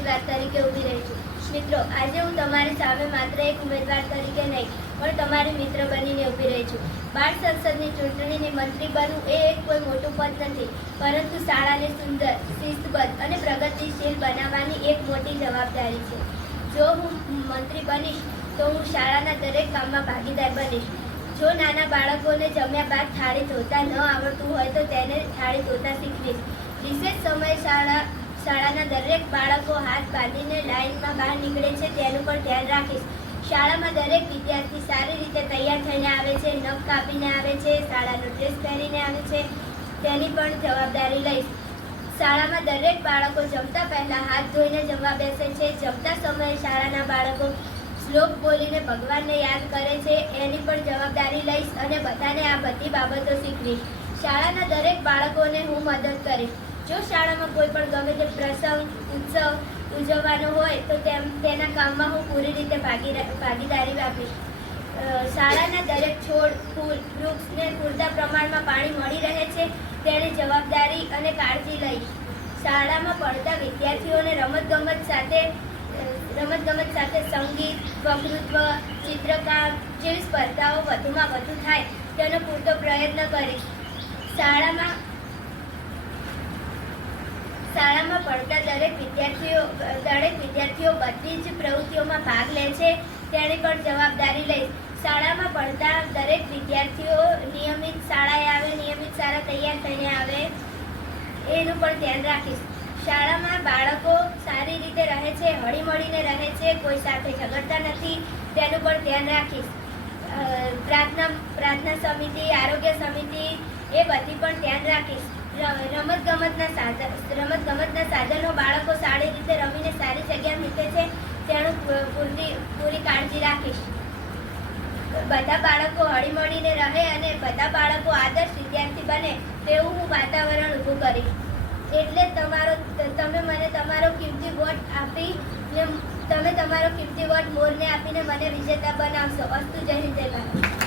ઉમેદવાર તરીકે ઊભી રહી છું। મિત્રો, આજે હું તમારી સામે માત્ર એક ઉમેદવાર તરીકે નહીં પણ તમારી મિત્ર બનીને ઊભી રહી છું। બાળ સંસદની ચૂંટણીની મંત્રી બનવું એ એક કોઈ મોટું પદ નથી, પરંતુ શાળાને સુંદર, શિસ્તબદ્ધ અને પ્રગતિશીલ બનાવવાની એક મોટી જવાબદારી છે। જો હું મંત્રી બનીશ તો હું શાળાના દરેક કામમાં ભાગીદાર બનીશ। જો નાના બાળકોને જમ્યા બાદ થાળી ધોતા ન આવડતું હોય તો તેને થાળી ધોતા શીખવીશ। રિસેસ સમયે શાળાના દરેક બાળકો હાથ બાંધીને લાઇનમાં બહાર નીકળે છે તેનું પણ ધ્યાન રાખીશ। શાળામાં દરેક વિદ્યાર્થી સારી રીતે તૈયાર થઈને આવે છે, નખ કાપીને આવે છે, શાળાનો ડ્રેસ પહેરીને આવે છે, તેની પણ જવાબદારી લઈશ। શાળામાં દરેક બાળકો જમતા પહેલા હાથ ધોઈને જમવા બેસે છે। જમતા સમયે શાળાના બાળકો શ્લોક બોલીને ભગવાનને યાદ કરે છે, એની પણ જવાબદારી લઈશ અને બધાને આ બધી બાબતો શીખવીશ। શાળાના દરેક બાળકોને હું મદદ કરીશ। જો શાળામાં કોઈ પણ ગમે તે પ્રસંગ, ઉત્સવ ઉજવવાનો હોય તો તેના કામમાં હું પૂરી રીતે ભાગીદારી આપીશ। શાળાના દરેક છોડ, ફૂલ, વૃક્ષને પૂરતા પ્રમાણમાં પાણી મળી રહે છે તેની જવાબદારી અને કાળજી લઈશ। શાળામાં ભણતા વિદ્યાર્થીઓને રમતગમત સાથે સંગીત, વક્તૃત્વ, ચિત્રકામ જેવી સ્પર્ધાઓ વધુમાં વધુ થાય તેનો પૂરતો પ્રયત્ન કરીશ। શાળામાં ભણતા દરેક વિદ્યાર્થીઓ બધી જ પ્રવૃત્તિઓમાં ભાગ લે છે તેની પણ જવાબદારી લઈશ। શાળામાં ભણતા દરેક વિદ્યાર્થીઓ નિયમિત શાળાએ આવે, નિયમિત શાળા તૈયાર થઈને આવે એનું પણ ધ્યાન રાખીશ। શાળામાં બાળકો સારી રીતે રહે છે, હળીમળીને રહે છે, કોઈ સાથે ઝઘડતા નથી તેનું પણ ધ્યાન રાખીશ। પ્રાર્થના સમિતિ, આરોગ્ય સમિતિ એ બધી પણ ધ્યાન રાખીશ। રમતગમતના સાધનો બાળકો સારી રીતે રમીને સારી જગ્યા મૂકે છે તેનું પૂરી કાળજી રાખીશ। બધા બાળકો હળીમળીને રહે અને બધા બાળકો આદર્શ વિદ્યાર્થી બને તેવું હું વાતાવરણ ઊભું કરીશ। એટલે તમે મને તમારો કિંમતી વોટ આપીને મોરને આપીને મને વિજેતા બનાવશો। અસ્તુ, જય હિન્દ, જય ભારત।